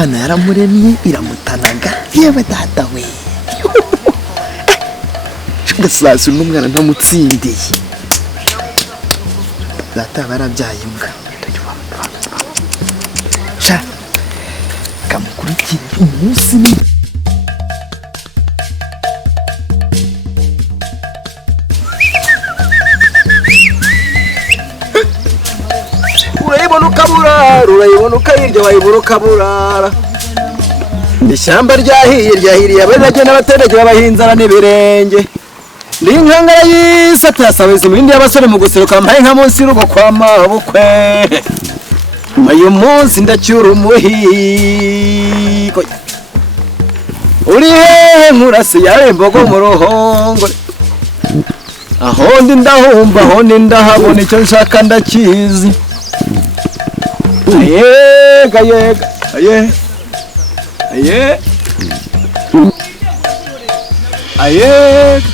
Ana yaramuremye iramutanaga yewe data we gasasi n'umwana ntamutsindiye data barabyaye imbwa sha kamukurikira umunsi urayibona ukayirya wayibona ukaburara ishyamba ryahiriye abaturage n'abaturage b'abahinzara n'ibirenge n'inkanka y'isata yasabiza imibindi y'abasore mu guseruka mpaye nka munsi y'urugo kwa mabukwe uyu munsi ndacyura umuhigo uri hehe nkurasi yawe mbogo mu ruhongore aho ndi ndahumva aho ndi ndahabona icyo nshaka ndakizi ayega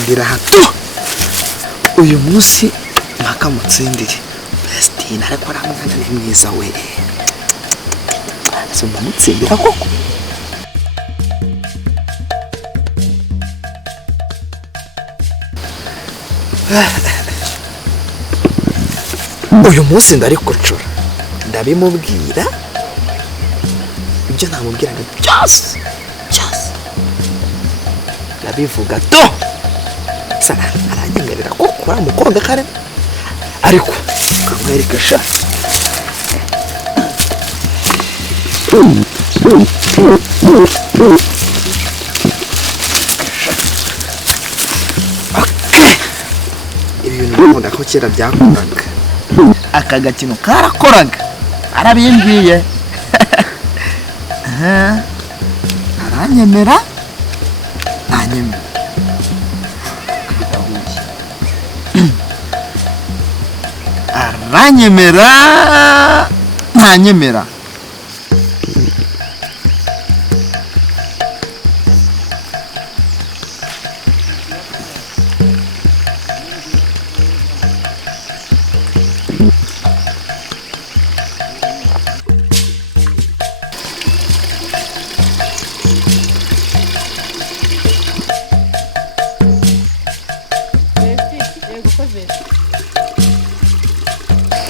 ngira hato uyu munsi makamutsindire Palestine ariko aramwana ni mwiza we so mutsindira koko uyu munsi ndari kucura ndabimubwira ibyo namubwiraga byose ndabivuga to sana aranyemerera ko kora mukobwa kare ariko kamwereka sha ibintu nkunda ko kera byakoraga aka gakino karakoraga arabimbwiye aranyemera ntanyemera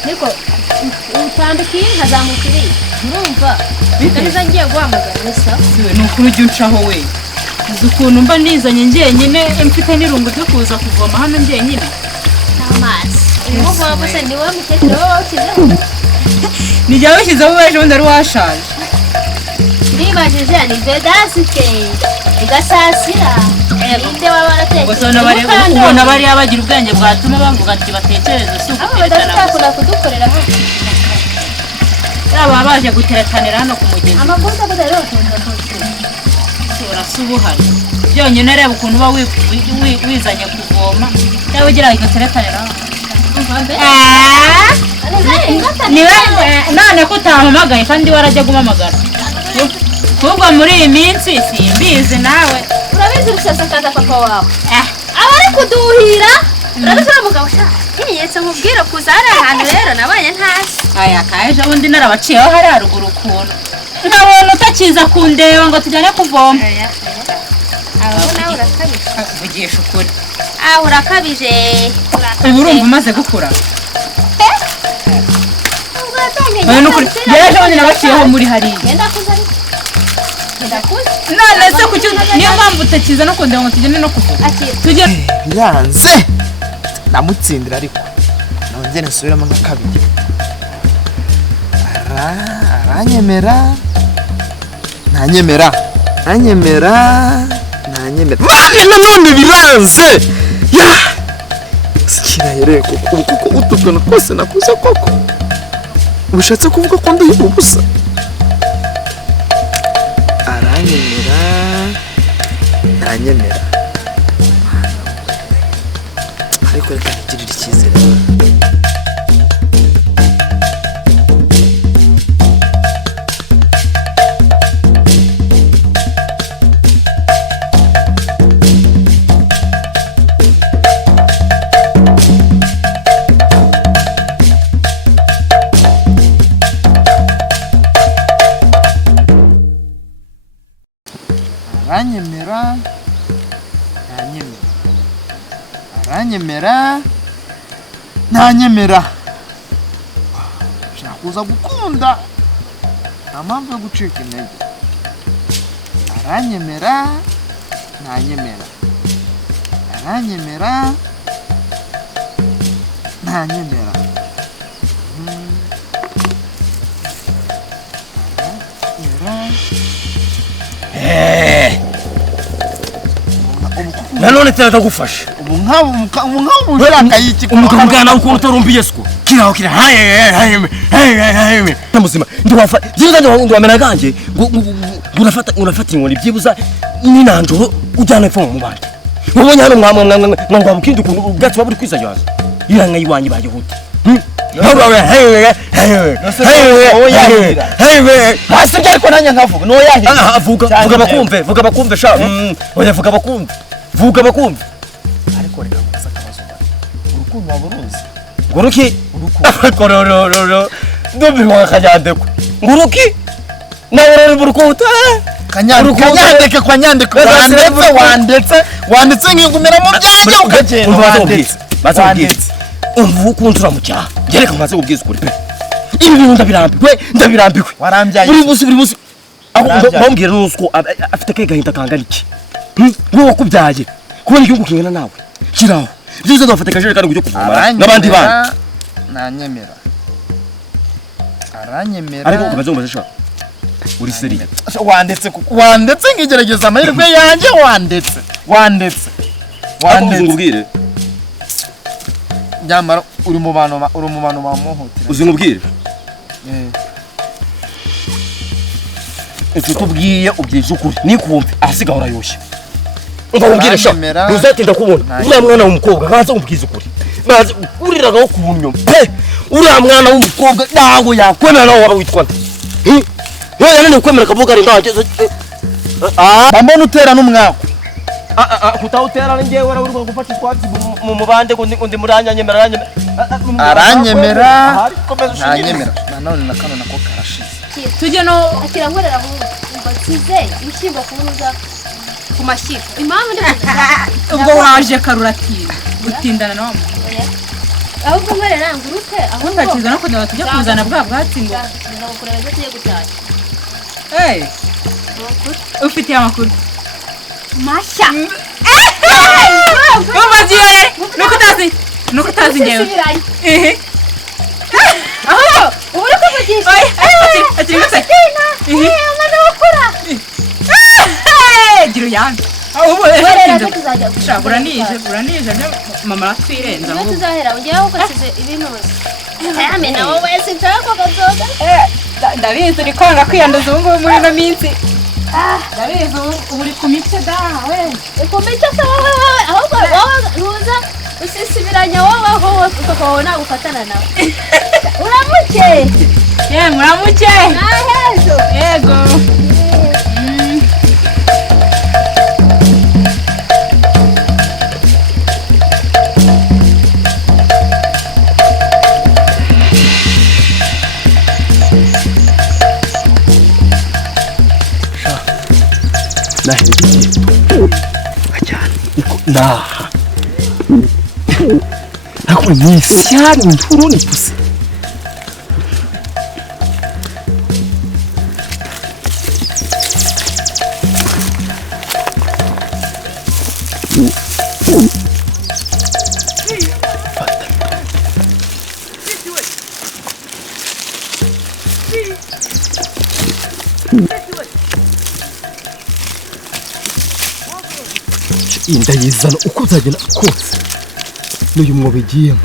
niko utandukira hazamukiri urumva bitariza ngiye guhamagara nesa siwe nukuri ujye uncaho we uzi ukuntu mba nizanye njyenyine mfite n'irungu ryo kuza kuvoma hano njyenyine amazi ubu bose ni wowe mukecuru wowe ukizeho ni jya wishyizeho weje ubundi ari washaje nibajije ni vedasite ugasasira ninde waba waratetse ubona bariya bagira ubwenge bwatuma bavuga ati batekereze si uguterekana kudukorera hano yaba baje guterekanira hano ku mugezi amakosa rero bakunda urasa ubuhari byonyine reba ukuntu uba wizanye kuvoma cyangwa ugira ngo uterekanira none ko utahamagaye kandi warajya guhamagara ahubwo muri iyi minsi simbizi nawe urabizi rusasa kaza papa wawe aba ari kuduhira urabisha mugabo sha akamenyetso nkubwira kuza hari ahantu rero nabonye ntasi. aya kaje ubundi narabaciyeho hari haruguru ukuntu nkabona utakiza kundeba ngo tujyane kuvoma. Aho nawe urakabije. Vugisha ukuri. Urakabije. Ubu urumva umaze gukura. Oya nukuri yaje ubundi nabaciyeho muri hariya. Yenda kuza ari. Yenda kuza. None se kuki niyo mpamvu utakiza no kundeba ngo tujyane no kuvoma. Tujye Biranze ndamutsindira ariko nongere nsubiramo nka kabiri. Aranyemera ntanyemera none biranze ya sikira yere kuko utubona twose nakuze koko ubushatse kuvuga ko nduye ubusa. Aranyemera ntanyemera ariko reka nigirire icyizere. Ntanyemera ushaka kuza gukunda nta mpamvu yo gucika intege. Aranyemera ntanyemera nanone tuzagufasha ubu nk'aho ushaka yiki umugabo bwana uko utarumbiye sko kiraho haye muzima ndiwafa byibuza ndiwamena ganje unafata inkoni byibuza ninanjoro ujyana ifu mu bandi ubonye hano mwangwa bukindi ukuntu ubwatsi baburi kwisayaza iranga yiwanyi baje gute hasi ariko nanya nkavuga no yahira vuga bakumve sha oya vuga bakumve ariko reka kuza kabazo urukundo waburuzi nguruki korororo ndubi wakajandeko nguruki nawe burukuta kanyandeke kwa nyandiko wandetse nkigumira mu byanjye ukagenda wandetse umvukunzura mu cyaha gereka maze ubwiza ukuri pe ibi bintu ndabirambiwe warambyaye buri musi bambwira nusko afite ke gahinda kangana iki wowe wakubyaye kubona igihugu kingana nawe kiraho byiza dufate kajere kandi kujya kuvuma n'abandi bana nanyemera aranyemera ariko ukabaza umbaze sha uri seri wandetse ngigerageza amahirwe yanjye wandetse ngubwire nyamara uri mu bantu bamuhutira uzi ngubwire icyo tubwiye ubyiza ukuri nikumve ahasigaho urayoshye ngubwire sha uzatinda kubona uriya mwana w'umukobwa kaza ubwiza ukuri maze uriragaho ku bunyo pe uriya mwana w'umukobwa ntago yakwemera nawe waba witwa yewe none ukwemera kavuga ari ngageze mbona utera n'umwako kutawutera ngewe uri gufata twatsi mu mubande ngo ndi muranyanyemera aranyemera ntanyemera nanone na kano nako karashize tujye no akira nkorera ngo nsize ibishyimbo kuruza ku mashyiga impamvu ndi ubwo waje karuratinda gutindana nawe ahubwo nkorera nguruke aho ndakiza no kujya tujya kuzana bwa bwatsi ngo ndakureba byo tugiye gutashya ufite amakuru masha umaziye nuko utazi ngewe aho uri kuvugisha akiri muto umwana wakura gira uyange uranije mama aratwirenza niba tuzahera ugiye ukoresheje ibintu ayamena wowe sinshaka ko gazoga ndabizi uri kwanga kwiyanduza ubu ngubu muri ino minsi ndabizi ubu uri ku mice dawe ku mice se wowe ahubwo wowe ntuza usisibiranya wowe ukakabona nagufatana nawe uramuke muramuke nahejo yego naherekeje bajyana uko naha ako ni isyari nturu ni puse indayizana uko uzagenda kose n'uyu mwobo igiyemo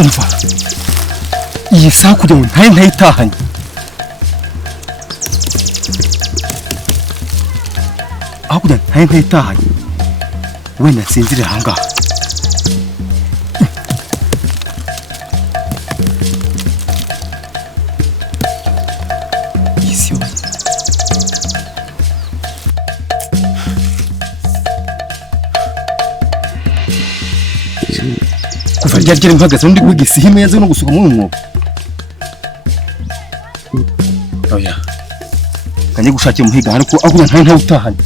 umva iyi saha kugira ngo ntayitahanye aho kugira ngo ntayitahanye wenda nsinzire aha ngaha iyi si yose kuva ryari mpagaze undi kwigisa ihime yaze no gusuka muri umwobo oya kanye gushakira umuhiga ariko aho ntawutahanye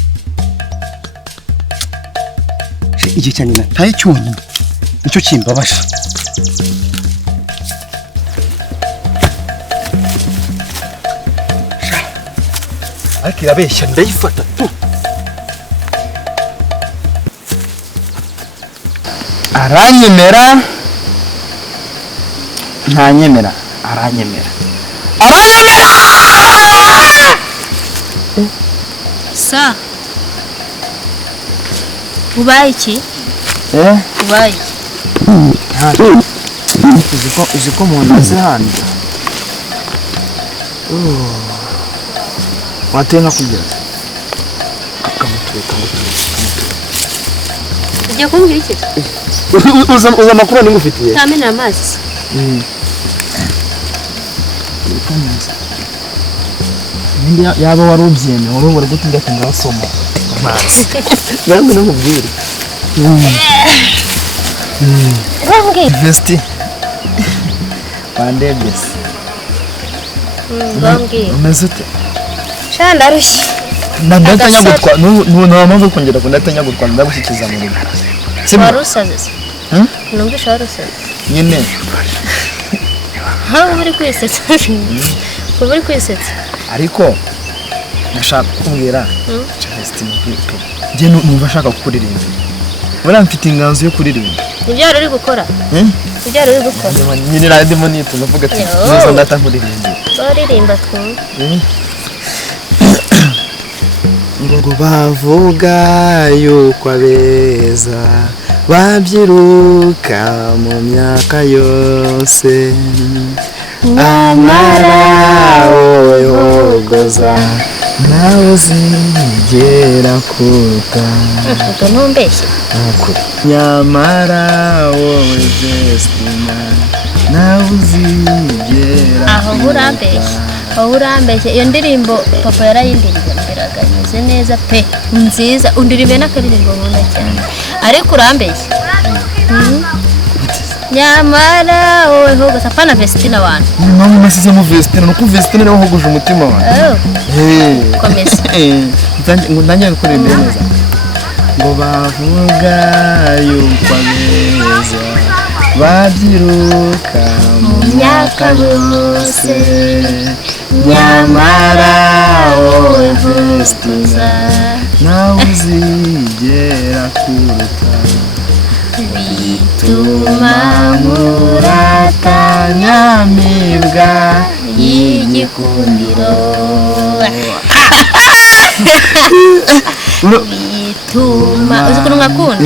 igihe cyane nataye cyonyine nicyo kimbabasha ariko irabeshya ndayifata tu aranyemera ntanyemera aranyemera sa ubaye iki ubaye uzi ko umuntu azi hano wateye nka kugera ugiye kumbwira iki uza amakuru ningufitiye utamenera amazi yaba wari ubyemeye wowe wari gutinda kungasoma amazi namwe namubwire vesti bandebye se mbambwira umeze ute sha ndarushye ndatanya gutwa nta mpamvu kongera kundatanya gutwa ndagushyikiza mu rugo warusaze se numvisha warusaze nyine ha uri kwisetsa uri kwisetsa ariko nashaka kubwira Celestine kwito je numva ashaka kuririmba bora mfite inganzo yo kuririmba ibyo uri gukora ibyo uri gukora nyine radimo nito navuga ati nzo ndata kuririmba baririmba twumva ngo bavuga yuko abeza babyiruka mu myaka yose amara wowe hogoza nawe uzigera kuruta ubwo ntumbeshye nyamara wowe Vestina nawe uzigera aho urambeshye iyo ndirimbo papa yarayindirimba mbiraganyuze neza pe nziza undirimbe n'akaririmbo nkunda cyane ariko urambeshye nyamara wowe hogoza pana Vestina wantu mama nasizemo Vestina nuko Vestina nawe hogoje umutima wanjye komeza ngo ndangiye kuririmba neza ngo bavuga yuko abeza babyiruka mu myaka yose nyamara wowe Vestina nawe uzigera kuruta bituma nkurata nyamibwa y'igikundiro bituma uzi ukuntu nkakunda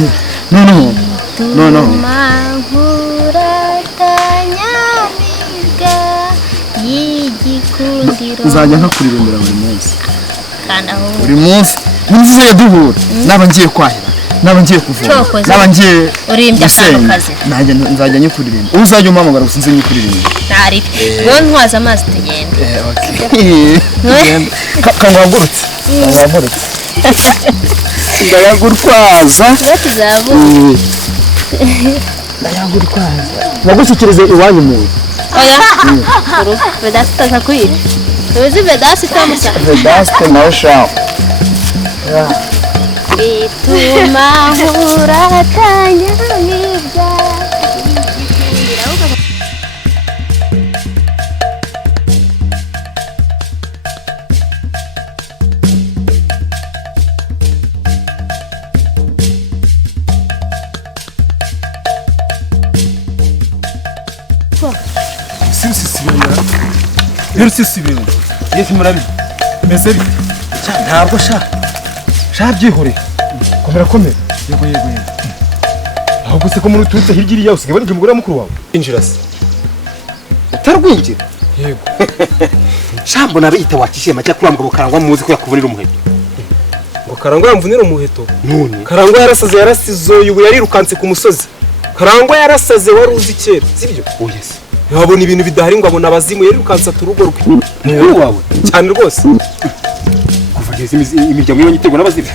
bituma nkurata nyamibwa y'igikundiro uzajya nkakuririmbira buri munsi kandi aho buri munsi nziza duhura naba ngiye kwahira naba ngiye kuvoma Cokoze. naba ngiye Urimbye akantu gusenya. kazi. Nanjye nzajya nyikuririmba uzajya umpamagara gusa nze nyikuririmba ntari ngo ntwaza amazi tugende kangwagurutse ndayagurwaza tuzavuga ndayagurwaza nagushyikirize iwanyu mu oya vedasi taza kwica uzi vedasi tamusa Vedaste nawe shaho ituma nkuratanya nk'ibya Rusisibiranya yesi murabi meze bite ntabwo sha byihore komera yego ahubwo se ko muri tutse hirya iriya usigaye bari umugore mukuru wawe injira se utarwinjira yego shambo nabita wakishema cya kurambwa bukarangwa muzi ko yakuvunira umuheto ngo karangwa yamvunira umuheto none karangwa yarasizo ubu yarirukanse ku musozi karangwa yarasaze wari uzi kera sibyo oyese nabona ibintu bidahari ngo abona abazimu yarirukanse aturugo rwe mu wawe cyane rwose kuvugeza imiryango y'abanyitego n'abazimu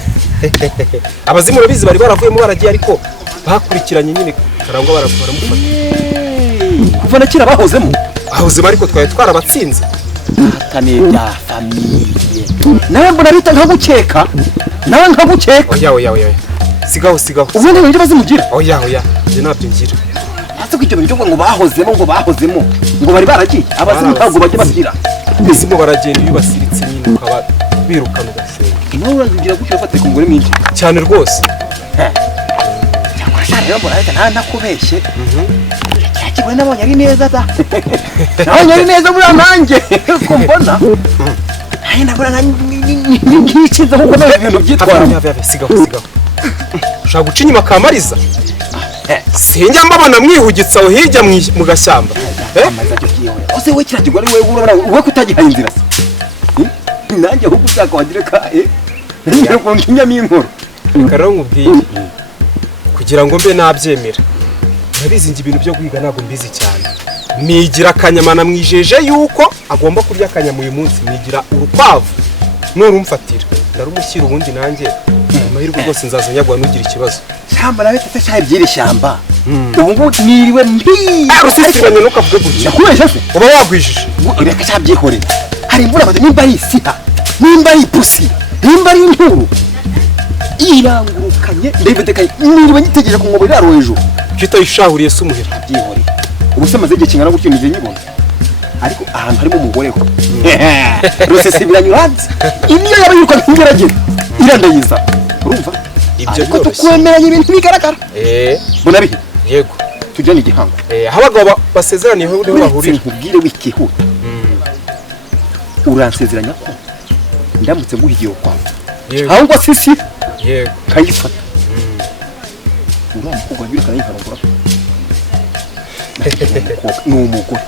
abazimu urabizi bari baravuyemo baragiye ariko bakurikiranye nyine karangwa baramufata kuva na kera bahozemo ariko twari twarabatsinze kane bya famiye nawe mbona bita nkagukeka oya sigaho ubundi ibyo bazimugira oya njye nabyo ngira ase kwicyo bintu ngo bahozemo ngo bari baragiye abazimu ntabwo bajya bagira abazimu baragenda iyo basiritse nyine ukaba birukana ugasenga nawe urazigira gutyo ufate ku mugore mwinshi cyane rwose cyangwa shara rero mbona nta nakubeshye cyakigwe nabonye ari neza da nabonye ari neza muri nanjye ko mbona ayi nabona nkikiza kuko nawe ibintu byitwara sigaho ushaka guca inyuma kamariza sinjya mbabona mwihugitsa aho hirya mu gashyamba ose we kirakigwa ari we kutagihaye inzira se nanjye ahubwo ushaka wadireka ngo nkinyamo inkuru reka rero nkubwiye kugira ngo mbe nabyemera urabizi njye ibintu byo guhiga ntabwo mbizi cyane nigira akanyama namwijeje yuko agomba kurya akanyama uyu munsi nigira urukwavu nurumfatira ndarumushyira ubundi nanjye amahirwe rwose nzaza nyagwa nugira ikibazo shyamba nawe tete shaye byiri shyamba ubu niriwe rusisibanye nuko avuga gutya nakubeshye se uba wagwijije reka cyabyihorera hari imvura bade nimba ari isiha nimba ari ipusi nimba ari inturu irangurukanye ndebedekaye niriwe nyitegereje ku ngobero yaro hejuru cyita yishahuriye se umuhira byihorera ubu se maze igihe kingana gutyo nije nyibona ariko ahantu harimo umugore ko rusisibiranye uranze ibyo yaba yiruka nk'ingeragere irandayiza urumva ibyo ko tukwemeranye ibintu bigaragara mbona bihe yego tujyane igihango abagabo basezeraniye aho bahurira nkubwire wikihuta uransezeranya ko ndamutse nguhigiye kwawe cyangwa sisi yego kayifata uramukobwa birukana yiharagura ni umugore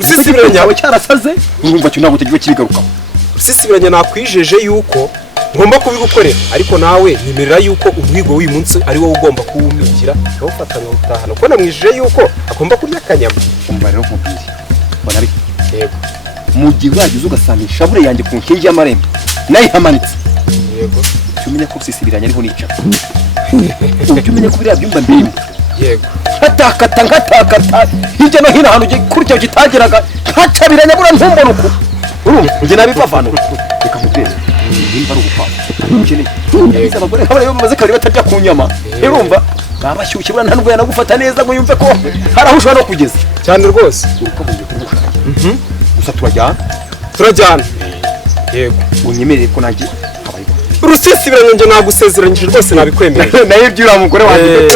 rusisibiranye yawe cyarasaze urumva cyo ntabwo tugiye kibigarukaho rusisibiranye nakwijeje yuko ngomba kubigukorera ariko nawe nyemerera yuko umuhigo w'uyu munsi ari wowe ugomba kuwumingira nawufatanya utahana kuko namwijije yuko agomba kurya akanyama umva rero nkubwire mbona bite yego mu gihe uragize ugasanga ishabure yanjye ku nkingi y'amarembo nayihamanitse yego cyumenya ko rusisibiranye ariho nicara cyumenya ko biriya byumba mbirimo yego nkatakata hirya no hino ahantu ugiye kurya kitageraga nkacabiranya bura ntumbona uko urumva njye nabipavana reka nkubwire nimba ari ubupfapfa ukeneye abagore nk'abari bamaze kabiri batarya ku nyama urumva baba bashyushye bura nta nubwo yanagufata neza ngo yumve ko hari aho ushobora no kugeza cyane rwose urukabuye kurusha gusa turajyana yego unyemerere ko nanjye habaye rusisibiranye njye nagusezeranyije rwose nabikwemerera nayo ibyo uriya mugore wanjye